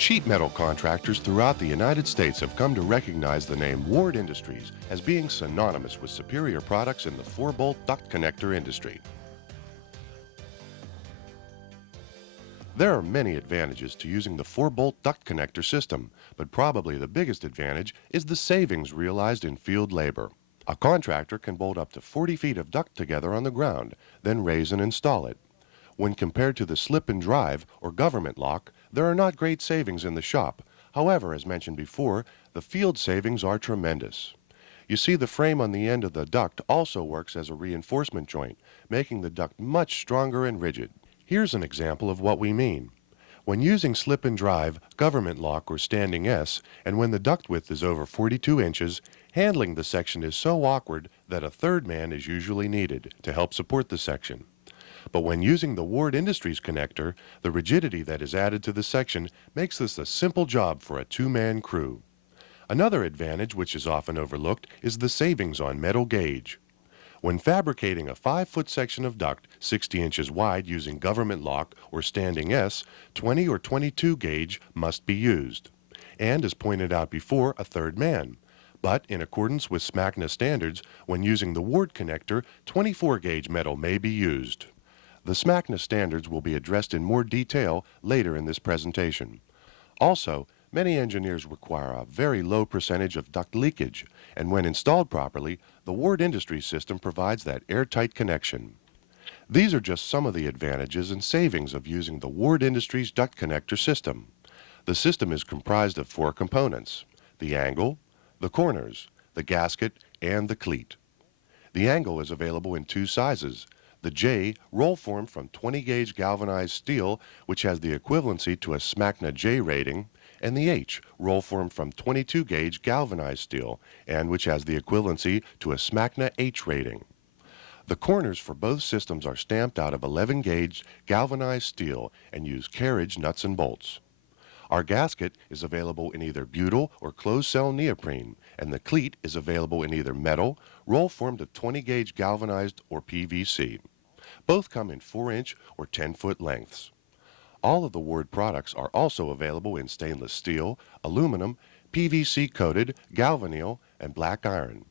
Sheet metal contractors throughout the United States have come to recognize the name Ward Industries as being synonymous with superior products in the 4-bolt duct connector industry. There are many advantages to using the 4-bolt duct connector system, but probably the biggest advantage is the savings realized in field labor. A contractor can bolt up to 40 feet of duct together on the ground, then raise and install it. When compared to the slip and drive or government lock, there are not great savings in the shop. However, as mentioned before, the field savings are tremendous. You see, the frame on the end of the duct also works as a reinforcement joint, making the duct much stronger and rigid. Here's an example of what we mean. When using slip and drive, government lock, or standing S, and when the duct width is over 42 inches, handling the section is so awkward that a third man is usually needed to help support the section. But when using the Ward Industries connector, the rigidity that is added to the section makes this a simple job for a two-man crew. Another advantage, which is often overlooked, is the savings on metal gauge. When fabricating a 5-foot section of duct 60 inches wide using government lock or standing S, 20 or 22 gauge must be used. And as pointed out before, a third man. But in accordance with SMACNA standards, when using the Ward connector, 24 gauge metal may be used. The SMACNA standards will be addressed in more detail later in this presentation. Also, many engineers require a very low percentage of duct leakage, and when installed properly, the Ward Industries system provides that airtight connection. These are just some of the advantages and savings of using the Ward Industries duct connector system. The system is comprised of 4 components: the angle, the corners, the gasket, and the cleat. The angle is available in 2 sizes: the J, roll formed from 20 gauge galvanized steel, which has the equivalency to a SMACNA J rating, and the H, roll formed from 22 gauge galvanized steel, and which has the equivalency to a SMACNA H rating. The corners for both systems are stamped out of 11 gauge galvanized steel and use carriage nuts and bolts. Our gasket is available in either butyl or closed-cell neoprene, and the cleat is available in either metal, roll formed of 20 gauge galvanized, or PVC. Both come in 4-inch or 10-foot lengths. All of the Ward products are also available in stainless steel, aluminum, PVC-coated, galvanneal, and black iron.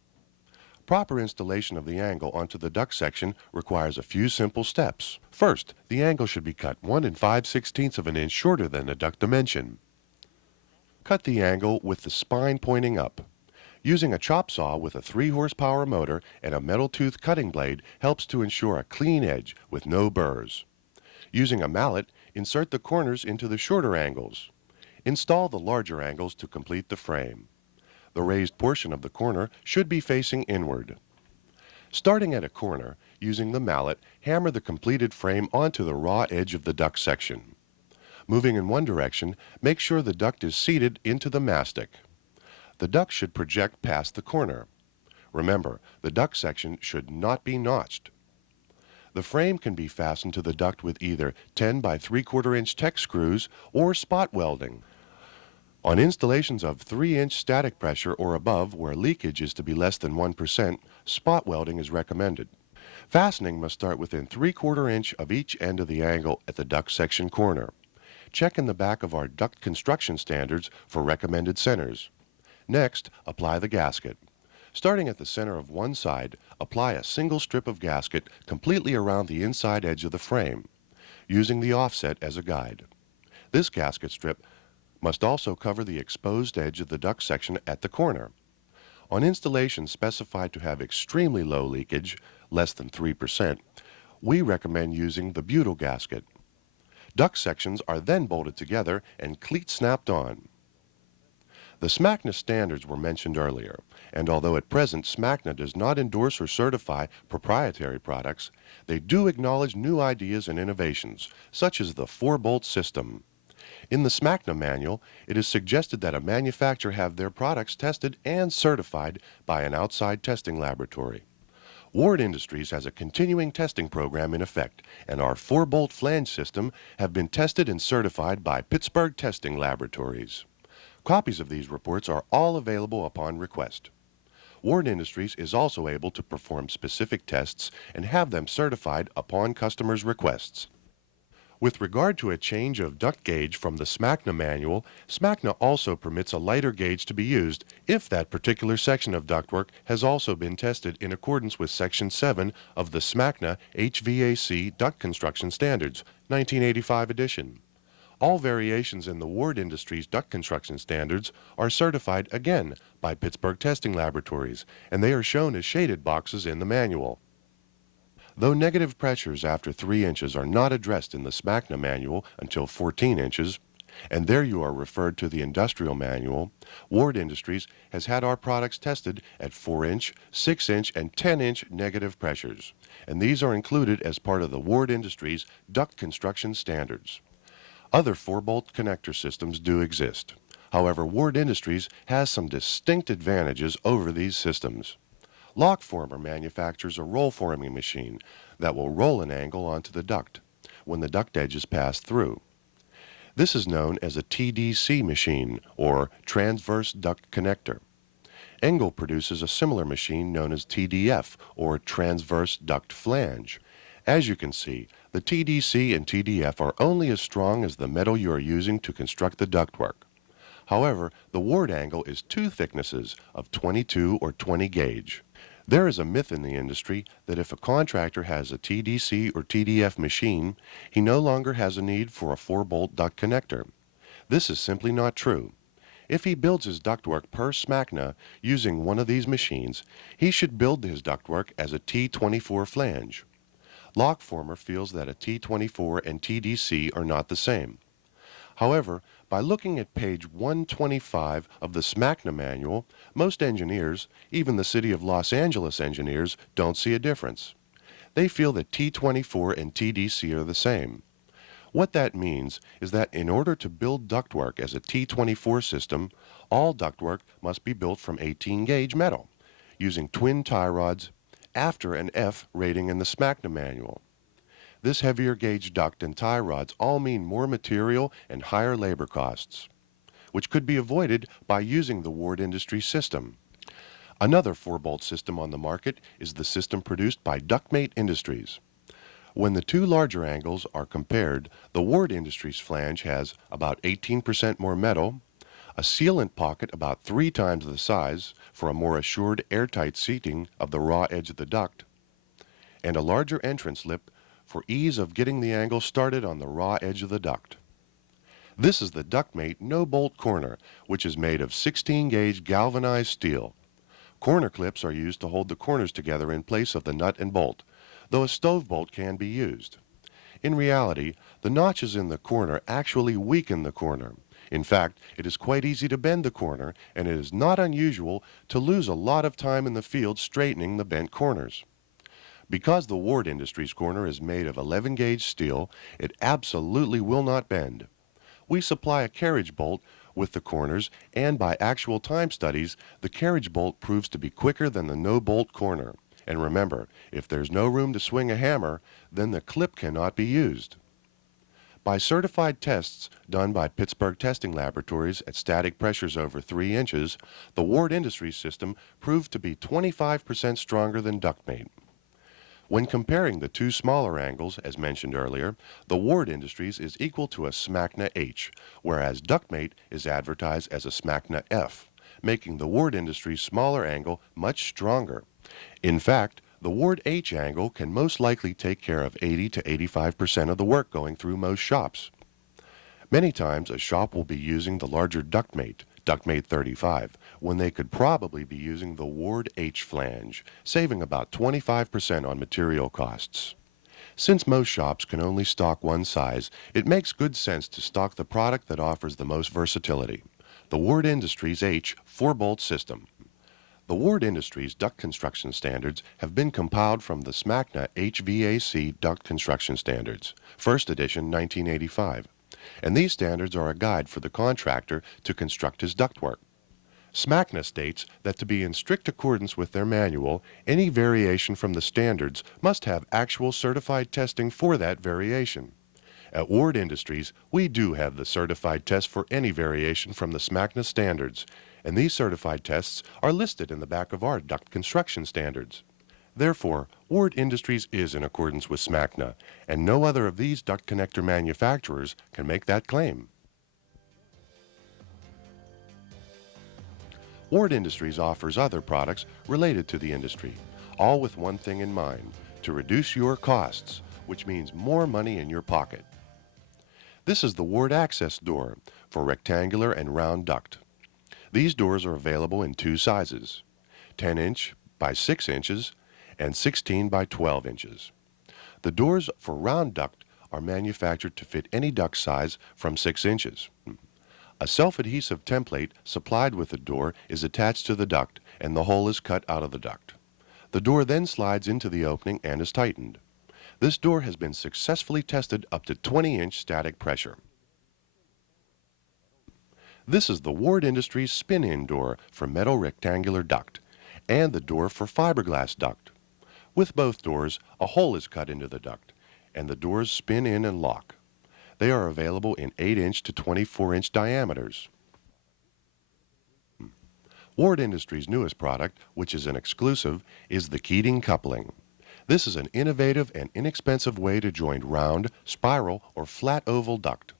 Proper installation of the angle onto the duct section requires a few simple steps. First, the angle should be cut 1 5/16 of an inch shorter than the duct dimension. Cut the angle with the spine pointing up. Using a chop saw with a 3-horsepower motor and a metal tooth cutting blade helps to ensure a clean edge with no burrs. Using a mallet, insert the corners into the shorter angles. Install the larger angles to complete the frame. The raised portion of the corner should be facing inward. Starting at a corner, using the mallet, hammer the completed frame onto the raw edge of the duct section. Moving in one direction, make sure the duct is seated into the mastic. The duct should project past the corner. Remember, the duct section should not be notched. The frame can be fastened to the duct with either 10 by 3/4 inch Tek screws or spot welding. On installations of 3-inch static pressure or above where leakage is to be less than 1%, spot welding is recommended. Fastening must start within 3/4 inch of each end of the angle at the duct section corner. Check in the back of our duct construction standards for recommended centers. Next, apply the gasket. Starting at the center of one side, apply a single strip of gasket completely around the inside edge of the frame, using the offset as a guide. This gasket strip must also cover the exposed edge of the duct section at the corner. On installations specified to have extremely low leakage, less than 3%, we recommend using the butyl gasket. Duct sections are then bolted together and cleats snapped on. The SMACNA standards were mentioned earlier, and although at present SMACNA does not endorse or certify proprietary products, they do acknowledge new ideas and innovations, such as the 4-bolt system. In the SMACNA manual, it is suggested that a manufacturer have their products tested and certified by an outside testing laboratory. Ward Industries has a continuing testing program in effect, and our 4-bolt flange system have been tested and certified by Pittsburgh Testing Laboratories. Copies of these reports are all available upon request. Ward Industries is also able to perform specific tests and have them certified upon customers' requests. With regard to a change of duct gauge from the SMACNA manual, SMACNA also permits a lighter gauge to be used if that particular section of ductwork has also been tested in accordance with Section 7 of the SMACNA HVAC Duct Construction Standards, 1985 edition. All variations in the Ward Industries duct construction standards are certified again by Pittsburgh Testing Laboratories, and they are shown as shaded boxes in the manual. Though negative pressures after 3 inches are not addressed in the SMACNA manual until 14 inches, and there you are referred to the industrial manual, Ward Industries has had our products tested at 4-inch, 6-inch, and 10-inch negative pressures, and these are included as part of the Ward Industries duct construction standards. Other 4-bolt connector systems do exist. However, Ward Industries has some distinct advantages over these systems. Lockformer manufactures a roll forming machine that will roll an angle onto the duct when the duct edges pass through. This is known as a TDC machine, or transverse duct connector. Engel produces a similar machine known as TDF, or transverse duct flange. As you can see, the TDC and TDF are only as strong as the metal you are using to construct the ductwork. However, the Ward angle is 2 thicknesses of 22 or 20 gauge. There is a myth in the industry that if a contractor has a TDC or TDF machine, he no longer has a need for a 4-bolt duct connector. This is simply not true. If he builds his ductwork per SMACNA using one of these machines, he should build his ductwork as a T24 flange. Lockformer feels that a T24 and TDC are not the same. However, by looking at page 125 of the SMACNA manual, most engineers, even the City of Los Angeles engineers, don't see a difference. They feel that T24 and TDC are the same. What that means is that in order to build ductwork as a T24 system, all ductwork must be built from 18 gauge metal, using twin tie rods after an F rating in the SMACNA manual. This heavier gauge duct and tie rods all mean more material and higher labor costs, which could be avoided by using the Ward Industries system. Another 4-bolt system on the market is the system produced by Ductmate Industries. When the 2 larger angles are compared, the Ward Industries flange has about 18% more metal, a sealant pocket about 3 times the size for a more assured airtight seating of the raw edge of the duct, and a larger entrance lip for ease of getting the angle started on the raw edge of the duct. This is the Ductmate no-bolt corner, which is made of 16-gauge galvanized steel. Corner clips are used to hold the corners together in place of the nut and bolt, though a stove bolt can be used. In reality, the notches in the corner actually weaken the corner. In fact, it is quite easy to bend the corner, and it is not unusual to lose a lot of time in the field straightening the bent corners. Because the Ward Industries corner is made of 11-gauge steel, it absolutely will not bend. We supply a carriage bolt with the corners, and by actual time studies, the carriage bolt proves to be quicker than the no-bolt corner. And remember, if there's no room to swing a hammer, then the clip cannot be used. By certified tests done by Pittsburgh Testing Laboratories at static pressures over 3 inches, the Ward Industries system proved to be 25% stronger than Ductmate. When comparing the 2 smaller angles, as mentioned earlier, the Ward Industries is equal to a SMACNA H, whereas Ductmate is advertised as a SMACNA F, making the Ward Industries smaller angle much stronger. In fact, the Ward H angle can most likely take care of 80 to 85% of the work going through most shops. Many times a shop will be using the larger Ductmate 35, when they could probably be using the Ward H flange, saving about 25% on material costs. Since most shops can only stock one size, it makes good sense to stock the product that offers the most versatility, the Ward Industries H 4-bolt system. The Ward Industries duct construction standards have been compiled from the SMACNA HVAC Duct Construction Standards, first edition 1985. And these standards are a guide for the contractor to construct his ductwork. SMACNA states that to be in strict accordance with their manual, any variation from the standards must have actual certified testing for that variation. At Ward Industries, we do have the certified test for any variation from the SMACNA standards, and these certified tests are listed in the back of our duct construction standards. Therefore, Ward Industries is in accordance with SMACNA, and no other of these duct connector manufacturers can make that claim. Ward Industries offers other products related to the industry, all with one thing in mind: to reduce your costs, which means more money in your pocket. This is the Ward Access Door for rectangular and round duct. These doors are available in two sizes: 10-inch by 6 inches and 16 by 12 inches. The doors for round duct are manufactured to fit any duct size from 6 inches. A self-adhesive template supplied with the door is attached to the duct, and the hole is cut out of the duct. The door then slides into the opening and is tightened. This door has been successfully tested up to 20-inch static pressure. This is the Ward Industries spin-in door for metal rectangular duct, and the door for fiberglass duct. With both doors, a hole is cut into the duct, and the doors spin in and lock. They are available in 8-inch to 24-inch diameters. Ward Industries' newest product, which is an exclusive, is the Keating coupling. This is an innovative and inexpensive way to join round, spiral, or flat oval duct.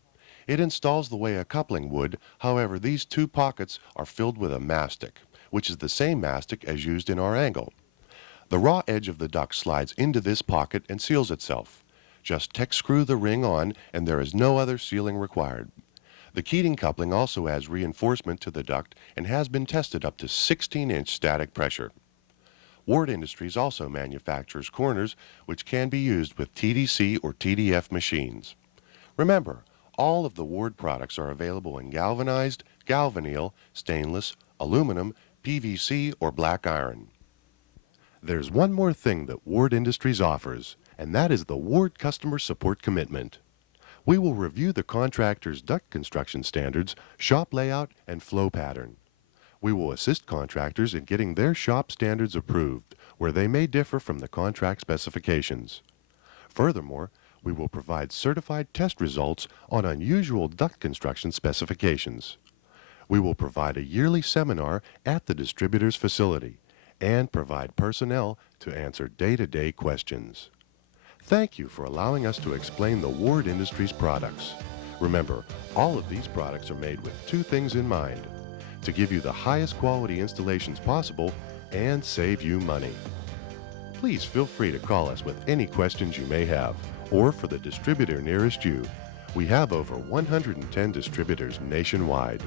It installs the way a coupling would, however these two pockets are filled with a mastic, which is the same mastic as used in our angle. The raw edge of the duct slides into this pocket and seals itself. Just Tek screw the ring on and there is no other sealing required. The Keating coupling also adds reinforcement to the duct and has been tested up to 16-inch static pressure. Ward Industries also manufactures corners which can be used with TDC or TDF machines. Remember, all of the Ward products are available in galvanized, galvanneal, stainless, aluminum, PVC, or black iron. There's one more thing that Ward Industries offers, and that is the Ward Customer Support Commitment. We will review the contractor's duct construction standards, shop layout, and flow pattern. We will assist contractors in getting their shop standards approved where they may differ from the contract specifications. Furthermore, we will provide certified test results on unusual duct construction specifications. We will provide a yearly seminar at the distributor's facility and provide personnel to answer day-to-day questions. Thank you for allowing us to explain the Ward Industries products. Remember, all of these products are made with two things in mind: to give you the highest quality installations possible and save you money. Please feel free to call us with any questions you may have, or for the distributor nearest you. We have over 110 distributors nationwide.